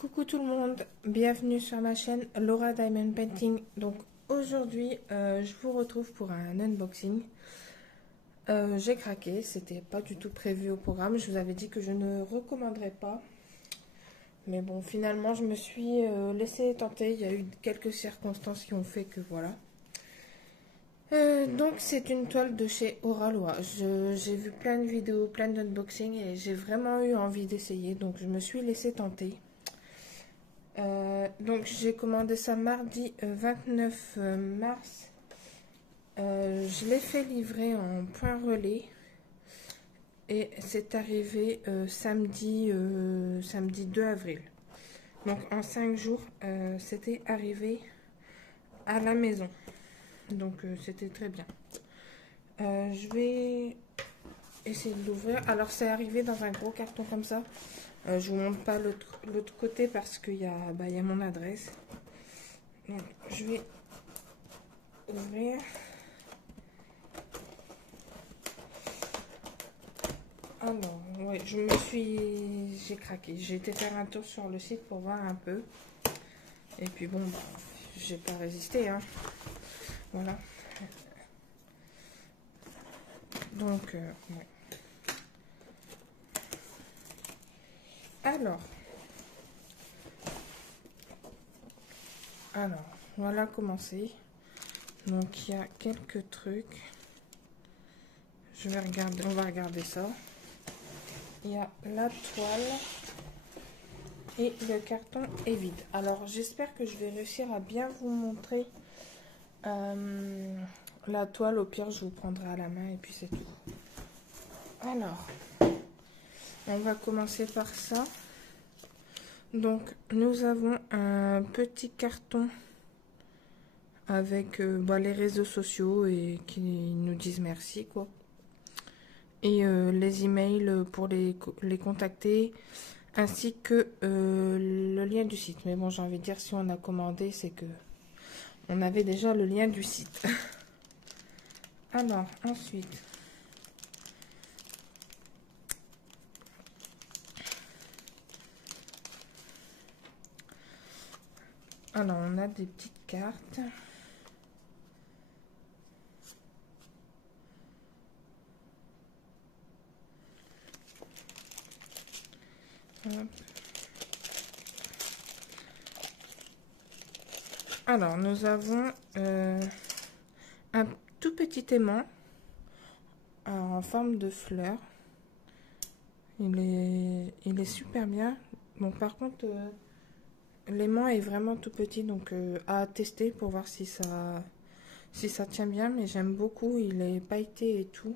Coucou tout le monde, bienvenue sur ma chaîne Laura Diamond Painting. Donc aujourd'hui je vous retrouve pour un unboxing. J'ai craqué, c'était pas du tout prévu au programme. Je vous avais dit que je ne recommanderais pas. Mais bon, finalement je me suis laissée tenter. Il y a eu quelques circonstances qui ont fait que voilà. Donc c'est une toile de chez Oraloa. J'ai vu plein de vidéos, plein d'unboxings et j'ai vraiment eu envie d'essayer. Donc je me suis laissée tenter. Donc j'ai commandé ça mardi 29 mars. Je l'ai fait livrer en point relais et c'est arrivé samedi 2 avril. Donc en 5 jours, c'était arrivé à la maison. Donc c'était très bien. Je vais essayer de l'ouvrir. Alors c'est arrivé dans un gros carton comme ça. Je vous montre pas l'autre côté parce qu'il y a mon adresse. Donc, je vais ouvrir. Alors, ouais, j'ai craqué. J'ai été faire un tour sur le site pour voir un peu. Et puis bon, j'ai pas résisté, hein. Voilà. Donc, ouais. Alors, voilà commencer. Donc, il y a quelques trucs. Je vais regarder, on va regarder ça. Il y a la toile et le carton est vide. Alors, j'espère que je vais réussir à bien vous montrer la toile. Au pire, je vous prendrai à la main et puis c'est tout. Alors, on va commencer par ça. Donc, nous avons un petit carton avec les réseaux sociaux et qui nous disent merci, quoi. Et les emails pour les contacter, ainsi que le lien du site. Mais bon, j'ai envie de dire, si on a commandé, c'est que on avait déjà le lien du site. Alors, ensuite, on a des petites cartes. Hop. Alors, nous avons un tout petit aimant en forme de fleur. Il est super bien. Bon, par contre, l'aimant est vraiment tout petit, donc à tester pour voir si ça tient bien. Mais j'aime beaucoup, il est pailleté et tout.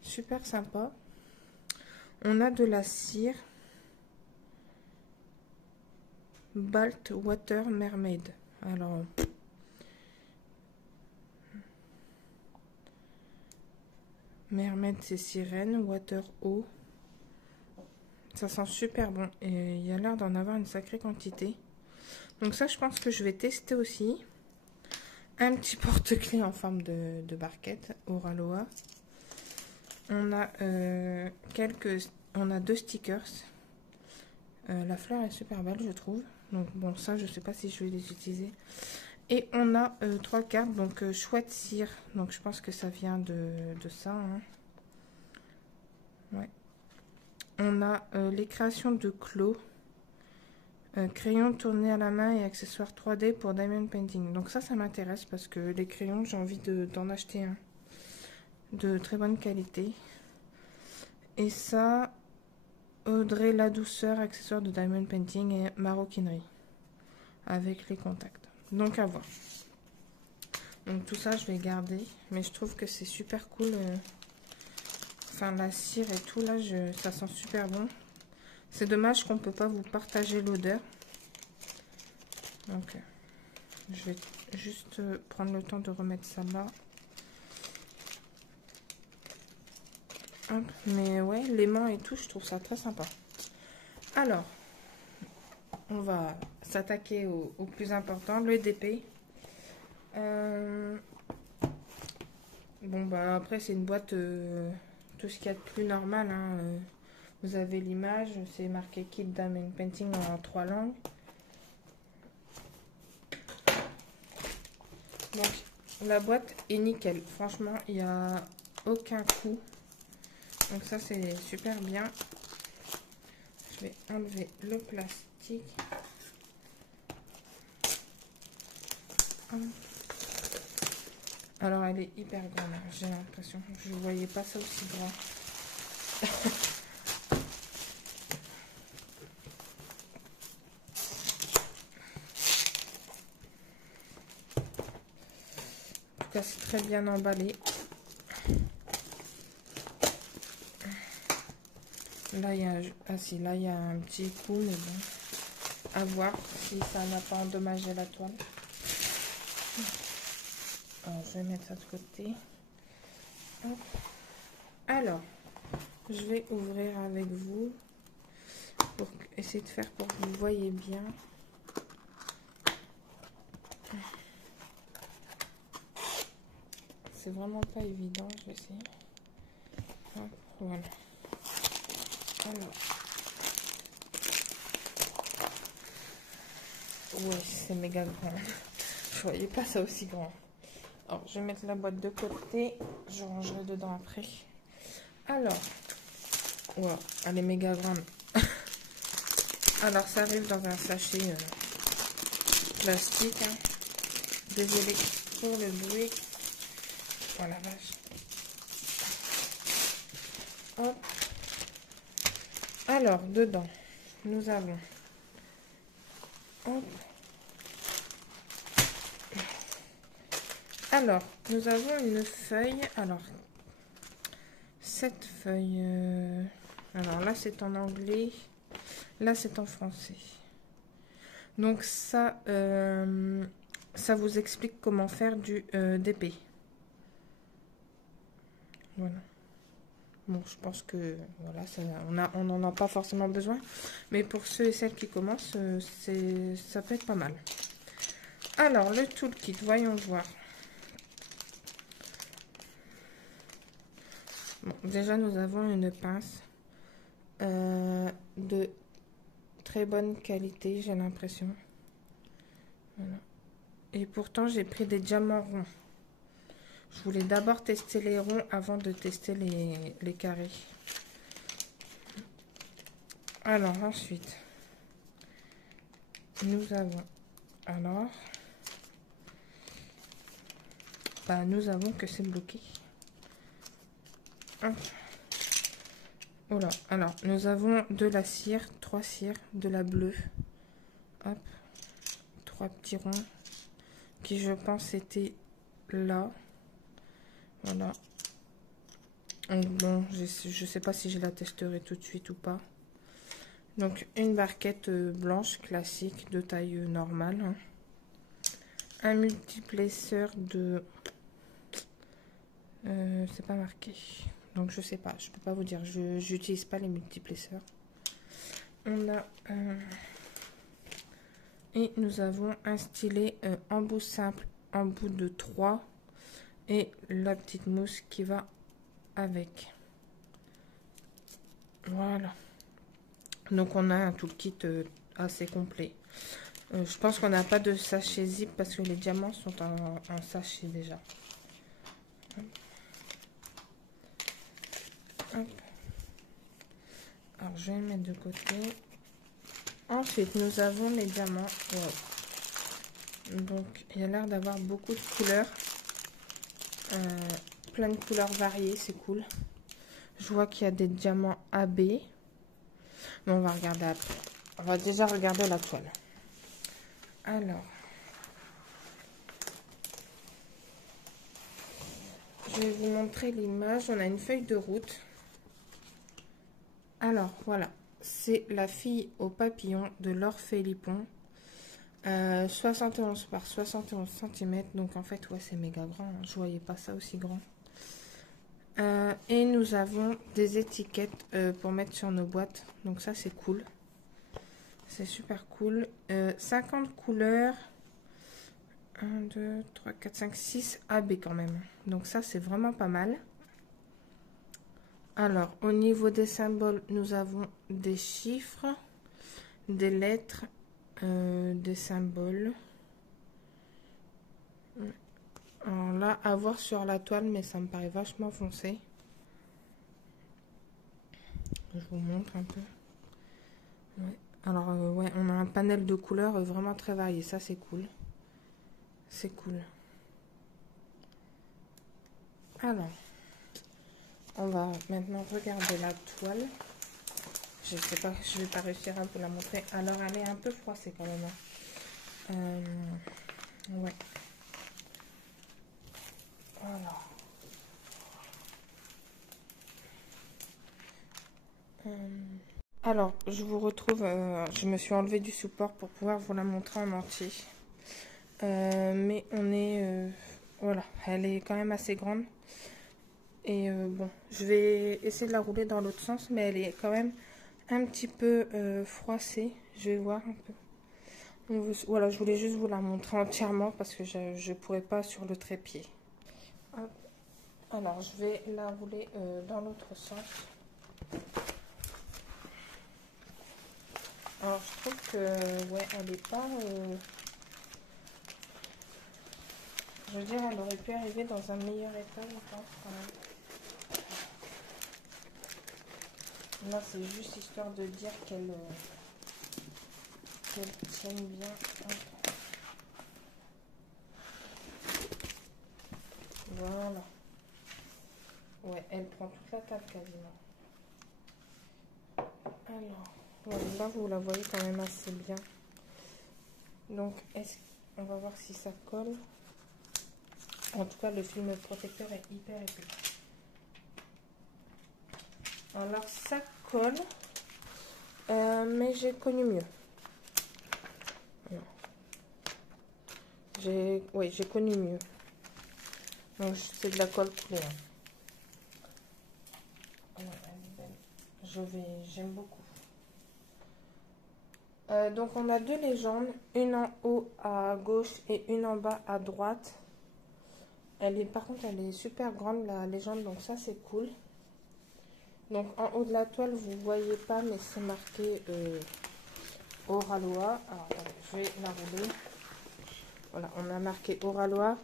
Super sympa. On a de la cire. Balt Water Mermaid. Alors, Mermaid c'est sirène, Water eau. Ça sent super bon et il y a l'air d'en avoir une sacrée quantité. Donc ça, je pense que je vais tester aussi. Un petit porte-clés en forme de barquette, Oraloa. On a on a 2 stickers. La fleur est super belle, je trouve. Donc bon, ça, je sais pas si je vais les utiliser. Et on a 3 cartes, donc chouette cire. Donc je pense que ça vient de ça, hein. Ouais. On a les créations de Clos. Crayons tournés à la main et accessoires 3D pour Diamond Painting. Donc ça m'intéresse parce que les crayons, j'ai envie d'en acheter un. De très bonne qualité. Et ça, Audrey la douceur, accessoires de Diamond Painting et maroquinerie. Avec les contacts. Donc à voir. Donc tout ça, je vais garder. Mais je trouve que c'est super cool. Enfin, la cire et tout, là, ça sent super bon. C'est dommage qu'on ne peut pas vous partager l'odeur. Donc, je vais juste prendre le temps de remettre ça là. Hop, mais ouais, l'aimant et tout, je trouve ça très sympa. Alors, on va s'attaquer au plus important, le DP. Bon, bah après, c'est une boîte, tout ce qu'il y a de plus normal, hein. Vous avez l'image, c'est marqué Kit Diamond Painting en 3 langues. Donc la boîte est nickel, franchement il n'y a aucun coup. Donc ça c'est super bien. Je vais enlever le plastique. Alors elle est hyper grande, j'ai l'impression. Je ne voyais pas ça aussi grand. En tout cas c'est très bien emballé. Là il y a là il y a un petit coup, mais bon, à voir si ça n'a pas endommagé la toile. Alors, je vais mettre ça de côté. Hop. Alors, je vais ouvrir avec vous pour essayer de faire pour que vous voyez bien. C'est vraiment pas évident, je vais essayer. Hop, voilà. Alors. Ouais, c'est méga grand. Je voyais pas ça aussi grand. Alors, je vais mettre la boîte de côté. Je rangerai dedans après. Alors, wow, elle est méga grande. Alors, ça arrive dans un sachet plastique. Hein. Désolée pour le bruit. Oh la vache. Hop. Alors, dedans, nous avons... Hop. Alors, nous avons une feuille. Alors, cette feuille... Alors là, c'est en anglais. Là, c'est en français. Donc ça, ça vous explique comment faire du DP. Voilà. Bon, je pense que voilà, ça, on n'en a pas forcément besoin. Mais pour ceux et celles qui commencent, ça peut être pas mal. Alors, le toolkit, voyons voir. Bon, déjà, nous avons une pince de très bonne qualité, j'ai l'impression. Voilà. Et pourtant, j'ai pris des diamants ronds. Je voulais d'abord tester les ronds avant de tester les carrés. Alors, ensuite, nous avons... Alors... Bah, nous avons que c'est bloqué. Hop. Voilà. Alors, nous avons de la cire, 3 cires, de la bleue. Hop. 3 petits ronds. Qui, je pense, étaient là. Voilà. Donc, bon, je sais pas si je la testerai tout de suite ou pas. Donc, une barquette blanche classique de taille normale. Hein. Un multiplesseur de... c'est pas marqué. Donc, je sais pas. Je peux pas vous dire. Je n'utilise pas les multiplesseurs. On a... et nous avons un stylet embout simple, embout de 3. Et la petite mousse qui va avec. Voilà. Donc on a un toolkit assez complet. Je pense qu'on n'a pas de sachet zip parce que les diamants sont en sachet déjà. Hop. Alors je vais le mettre de côté. Ensuite nous avons les diamants. Wow. Donc il y a l'air d'avoir beaucoup de couleurs. Plein de couleurs variées, c'est cool. Je vois qu'il y a des diamants AB. Mais on va regarder après. On va déjà regarder la toile. Alors. Je vais vous montrer l'image. On a une feuille de route. Alors, voilà. C'est la fille au papillon de Laure Philippon. 71 par 71 cm. Donc, en fait, ouais, c'est méga grand. Je voyais pas ça aussi grand. Et nous avons des étiquettes pour mettre sur nos boîtes. Donc ça, c'est cool. C'est super cool. 50 couleurs. 1, 2, 3, 4, 5, 6 AB quand même. Donc ça, c'est vraiment pas mal. Alors, au niveau des symboles, nous avons des chiffres, des lettres, des symboles. Alors là, à voir sur la toile, mais ça me paraît vachement foncé. Je vous montre un peu. Ouais. Alors, ouais, on a un panel de couleurs vraiment très varié. Ça, c'est cool. C'est cool. Alors, on va maintenant regarder la toile. Je sais pas, je vais pas réussir à vous la montrer. Alors, elle est un peu froissée quand même. Ouais. Alors, je vous retrouve. Je me suis enlevée du support pour pouvoir vous la montrer en entier. Mais on est. Voilà, elle est quand même assez grande. Et bon, je vais essayer de la rouler dans l'autre sens, mais elle est quand même un petit peu froissée. Je vais voir un peu. Voilà, je voulais juste vous la montrer entièrement parce que je ne pourrais pas sur le trépied. Hop. Alors, je vais la rouler dans l'autre sens. Alors, je trouve que, ouais, elle est pas... je veux dire, elle aurait pu arriver dans un meilleur état, je pense, quand même. Là, c'est juste histoire de dire qu'elle tienne bien. Voilà. Ouais, elle prend toute la table quasiment. Alors, ouais, là, vous la voyez quand même assez bien. Donc, on va voir si ça colle. En tout cas, le film protecteur est hyper épais. Alors, ça colle. Mais j'ai connu mieux. Oui, j'ai connu mieux. Donc, c'est de la colle coulée. J'aime beaucoup. Donc, on a deux légendes. Une en haut à gauche et une en bas à droite. Par contre, elle est super grande, la légende. Donc, ça, c'est cool. Donc, en haut de la toile, vous ne voyez pas, mais c'est marqué Oralois. Alors, je vais la rouler. Voilà, on a marqué Oralois.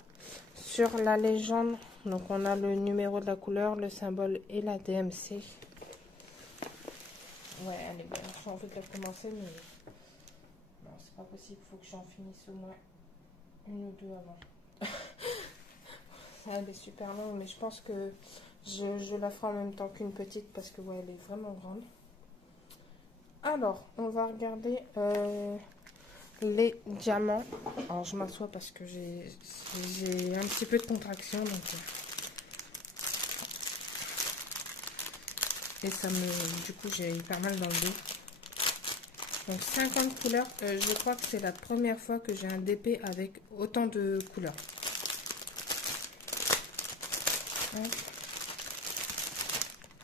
Sur la légende, donc on a le numéro de la couleur, le symbole et la DMC. Ouais, elle est bien. J'ai envie de la commencer, mais non, c'est pas possible. Il faut que j'en finisse au moins une ou deux avant. Elle est super longue, mais je pense que je la ferai en même temps qu'une petite parce que ouais, elle est vraiment grande. Alors, on va regarder les diamants. Alors, je m'assois parce que j'ai un petit peu de contraction. Donc, et du coup, j'ai hyper mal dans le dos. Donc, 50 couleurs. Je crois que c'est la première fois que j'ai un DP avec autant de couleurs.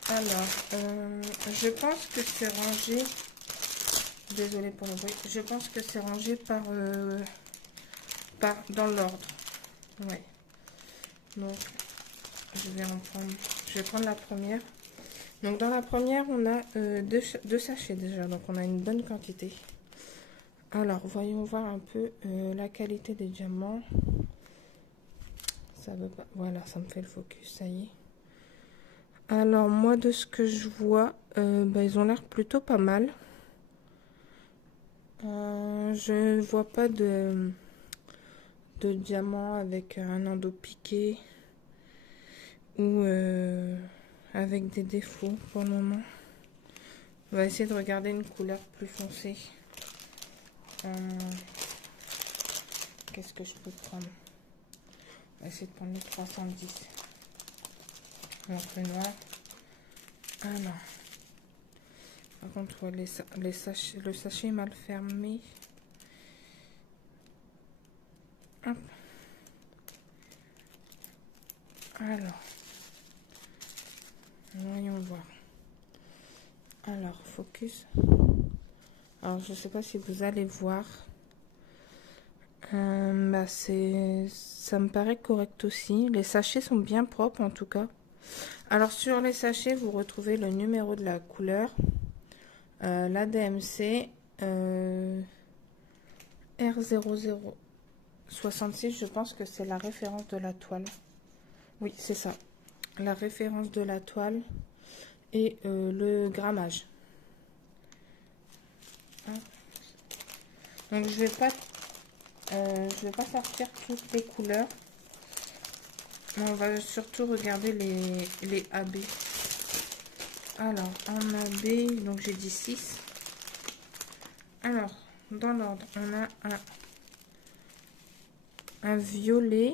Alors, je pense que c'est rangé. Désolée pour le bruit. Je pense que c'est rangé dans l'ordre. Ouais. Donc, je vais prendre la première. Donc, dans la première, on a deux sachets déjà. Donc, on a une bonne quantité. Alors, voyons voir un peu la qualité des diamants. Ça veut pas. Voilà, ça me fait le focus. Ça y est. Alors, moi, de ce que je vois, ils ont l'air plutôt pas mal. Je ne vois pas de diamant avec un endos piqué ou avec des défauts pour le moment. On va essayer de regarder une couleur plus foncée. Qu'est-ce que je peux prendre? On va essayer de prendre les 310. L'encre noire. Ah non. Par contre, ouais, le sachet est mal fermé. Hop. Alors, voyons voir. Alors, focus. Alors, je sais pas si vous allez voir. Ça me paraît correct aussi. Les sachets sont bien propres en tout cas. Alors sur les sachets, vous retrouvez le numéro de la couleur, la DMC, R0066, je pense que c'est la référence de la toile. Oui, c'est ça. La référence de la toile et le grammage. Donc je vais pas sortir toutes les couleurs. On va surtout regarder les AB. Alors, en AB, donc j'ai dit 6. Alors, dans l'ordre, on a un violet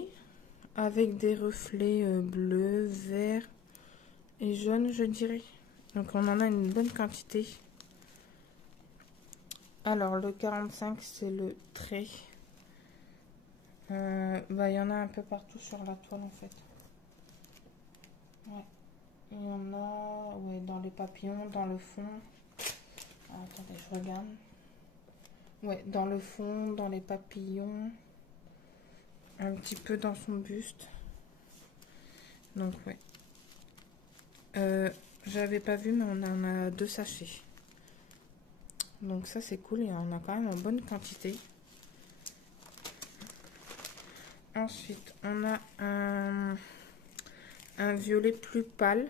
avec des reflets bleus, verts et jaunes, je dirais. Donc, on en a une bonne quantité. Alors, le 45, c'est le trait. Il y en a un peu partout sur la toile, en fait. Ouais. Il y en a dans les papillons, dans le fond. Ah, attendez, je regarde. Ouais, dans le fond, dans les papillons. Un petit peu dans son buste. Donc, ouais. J'avais pas vu, mais on en a 2 sachets. Donc ça, c'est cool. Et on a quand même en bonne quantité. Ensuite, on a un violet plus pâle.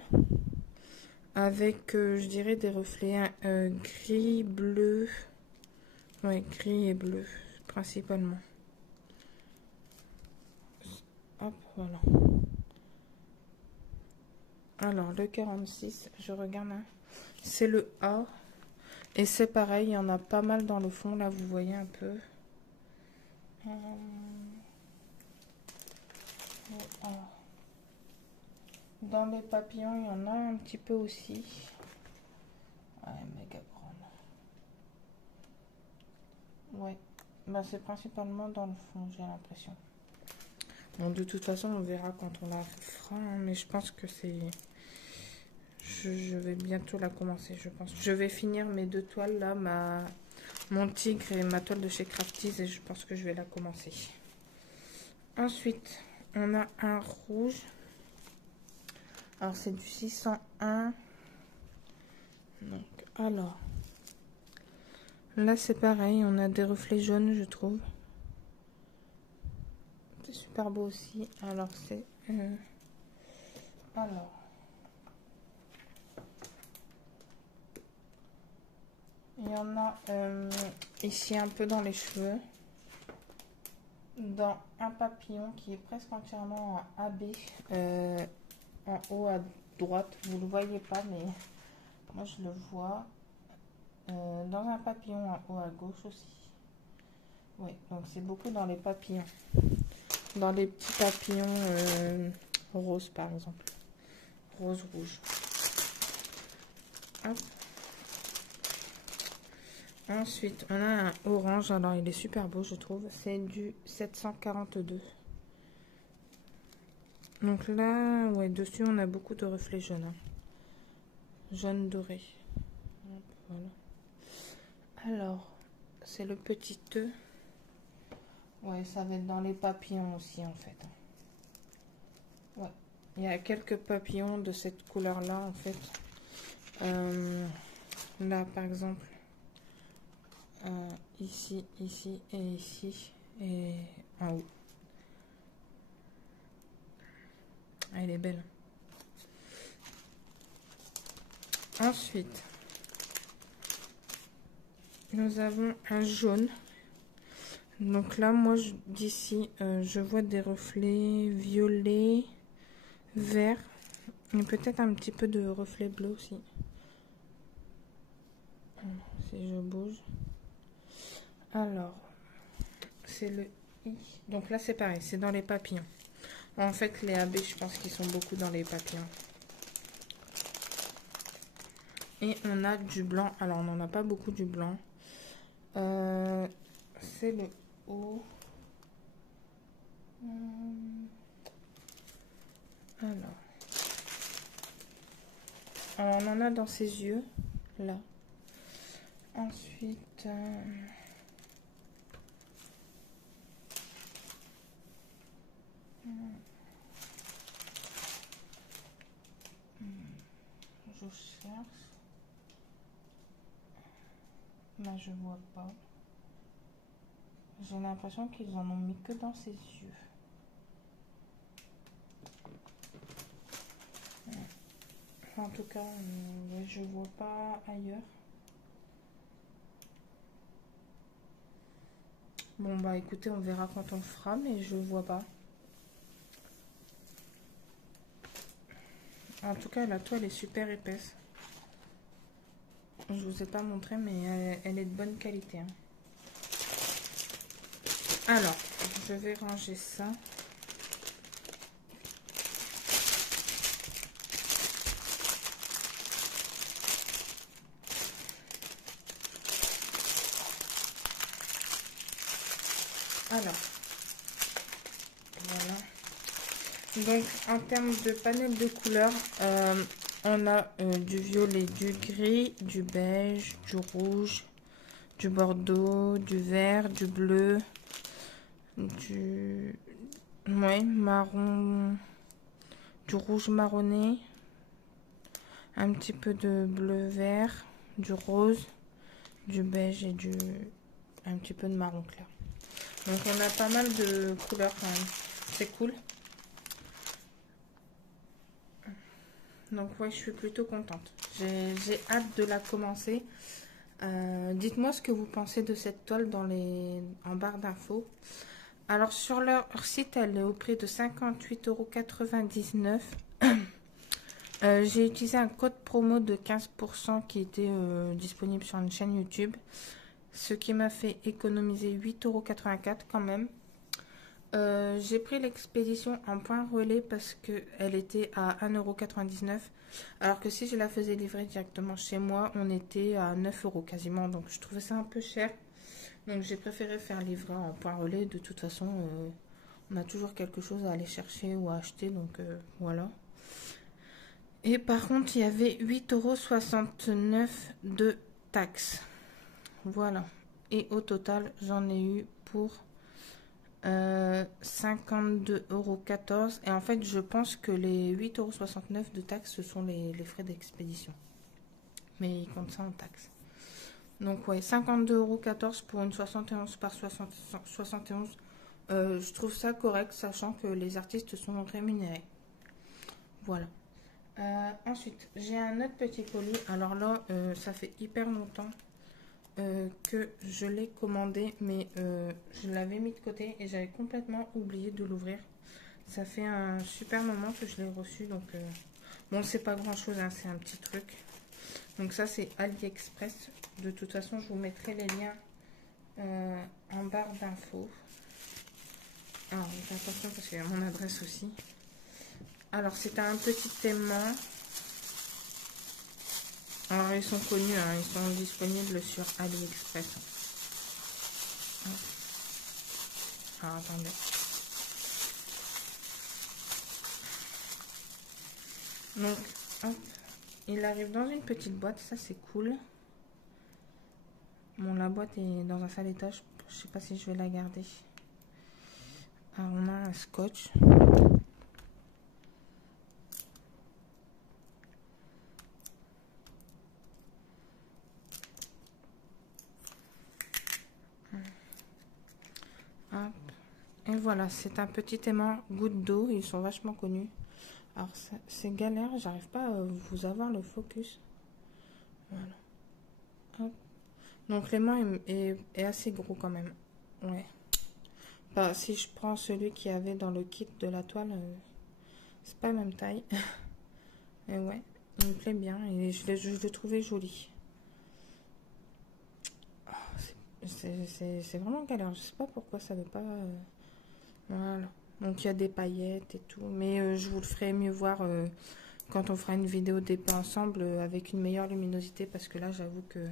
Avec, je dirais, des reflets gris, bleu. Ouais, gris et bleu, principalement. Hop, voilà. Alors, le 46, je regarde. Hein. C'est le A. Et c'est pareil, il y en a pas mal dans le fond. Là, vous voyez un peu. Dans les papillons, il y en a un petit peu aussi. Ouais, méga grande. Ouais. Bah, c'est principalement dans le fond, j'ai l'impression. Bon, de toute façon, on verra quand on la fera. Hein, mais je pense que c'est... Je vais bientôt la commencer, je pense. Je vais finir mes 2 toiles, là. Mon tigre et ma toile de chez Crafties. Et je pense que je vais la commencer. Ensuite, on a un rouge. Alors, c'est du 601. Donc, alors... Là, c'est pareil. On a des reflets jaunes, je trouve. C'est super beau aussi. Alors, c'est... Alors... Il y en a ici un peu dans les cheveux. Dans un papillon qui est presque entièrement en AB. En haut à droite. Vous ne le voyez pas, mais moi je le vois. Dans un papillon en haut à gauche aussi. Oui, donc c'est beaucoup dans les papillons. Dans les petits papillons roses par exemple. Rose-rouge. Hop. Ensuite, on a un orange. Alors, il est super beau, je trouve. C'est du 742. Donc là, ouais, dessus, on a beaucoup de reflets jaunes. Hein. Jaune doré. Voilà. Alors, c'est le petit E. Ouais, ça va être dans les papillons aussi, en fait. Ouais. Il y a quelques papillons de cette couleur-là, en fait. Là, par exemple. Ici, ici et ici. Et en haut. Ah, elle est belle. Ensuite, nous avons un jaune. Donc là, moi, d'ici, je vois des reflets violets, verts. Et peut-être un petit peu de reflets bleus aussi. Si je bouge. Alors, c'est le I. Donc là, c'est pareil, c'est dans les papillons. En fait, les AB, je pense qu'ils sont beaucoup dans les papillons. Et on a du blanc. Alors, on n'en a pas beaucoup du blanc. C'est le O. Alors, on en a dans ses yeux. Là. Ensuite... cherche. Là, je vois pas. J'ai l'impression qu'ils en ont mis que dans ses yeux. En tout cas, ouais, je vois pas ailleurs. Bon, bah écoutez, on verra quand on le fera, mais je vois pas. En tout cas, la toile est super épaisse. Je vous ai pas montré, mais elle est de bonne qualité, hein. Alors, je vais ranger ça. Alors, voilà. Donc, en termes de panel de couleurs, on a du violet, du gris, du beige, du rouge, du bordeaux, du vert, du bleu, du marron, du rouge marronné, un petit peu de bleu vert, du rose, du beige et un petit peu de marron clair. Donc on a pas mal de couleurs quand même, c'est cool. Donc ouais, je suis plutôt contente. J'ai hâte de la commencer. Dites-moi ce que vous pensez de cette toile en barre d'infos. Alors sur leur site, elle est au prix de 58,99 €. J'ai utilisé un code promo de 15% qui était disponible sur une chaîne YouTube. Ce qui m'a fait économiser 8,84 € quand même. J'ai pris l'expédition en point relais parce qu'elle était à 1,99 €. Alors que si je la faisais livrer directement chez moi, on était à 9 € quasiment. Donc je trouvais ça un peu cher. Donc j'ai préféré faire livrer en point relais. De toute façon, on a toujours quelque chose à aller chercher ou à acheter. Donc voilà. Et par contre, il y avait 8,69 € de taxes. Voilà. Et au total, j'en ai eu pour 52,14 €. Et en fait, je pense que les 8,69 € de taxes, ce sont les frais d'expédition. Mais ils comptent ça en taxes. Donc ouais, 52,14 € pour une 71 par 71. Je trouve ça correct, sachant que les artistes sont rémunérés. Voilà. Ensuite, j'ai un autre petit colis. Alors là, ça fait hyper longtemps que je l'ai commandé, mais je l'avais mis de côté et j'avais complètement oublié de l'ouvrir. Ça fait un super moment que je l'ai reçu, donc bon, c'est pas grand chose, hein, c'est un petit truc. Donc ça, c'est AliExpress. De toute façon, je vous mettrai les liens en barre d'infos. Alors, faites attention parce qu'il y a mon adresse aussi. Alors, c'est un petit aimant. Alors, ils sont connus, hein, ils sont disponibles sur AliExpress. Alors, attendez. Donc, hop, il arrive dans une petite boîte, ça c'est cool. Bon, la boîte est dans un sale état, je sais pas si je vais la garder. Alors, on a un scotch. Hop. Et voilà, c'est un petit aimant goutte d'eau, ils sont vachement connus. Alors, c'est galère, j'arrive pas à vous avoir le focus. Voilà. Hop. Donc, l'aimant est assez gros quand même. Ouais. Bah, si je prends celui qu'il y avait dans le kit de la toile, c'est pas la même taille. Et ouais, il me plaît bien et je l'ai trouvé joli. Oh, c'est vraiment galère, je sais pas pourquoi ça veut pas. Voilà. Donc il y a des paillettes et tout, mais je vous le ferai mieux voir quand on fera une vidéo d'épée ensemble avec une meilleure luminosité, parce que là j'avoue que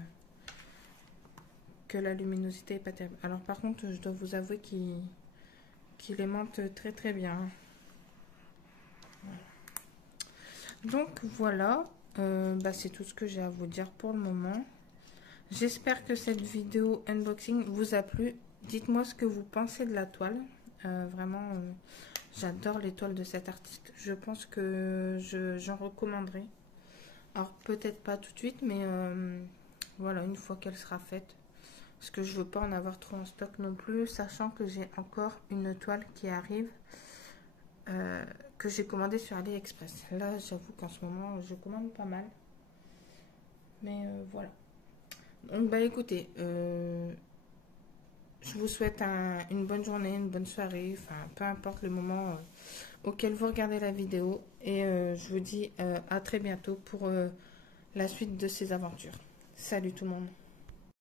la luminosité est pas terrible. Alors par contre, je dois vous avouer qu'il aimante très très bien. Voilà. Donc voilà, bah, c'est tout ce que j'ai à vous dire pour le moment. J'espère que cette vidéo unboxing vous a plu. Dites-moi ce que vous pensez de la toile. Vraiment, j'adore les toiles de cet artiste. Je pense que j'en recommanderai. Alors peut-être pas tout de suite, mais voilà, une fois qu'elle sera faite. Parce que je veux pas en avoir trop en stock non plus, sachant que j'ai encore une toile qui arrive, que j'ai commandée sur AliExpress. Là, j'avoue qu'en ce moment, je commande pas mal. Mais voilà. Donc bah écoutez, je vous souhaite une bonne journée, une bonne soirée, enfin peu importe le moment auquel vous regardez la vidéo. Et je vous dis à très bientôt pour la suite de ces aventures. Salut tout le monde.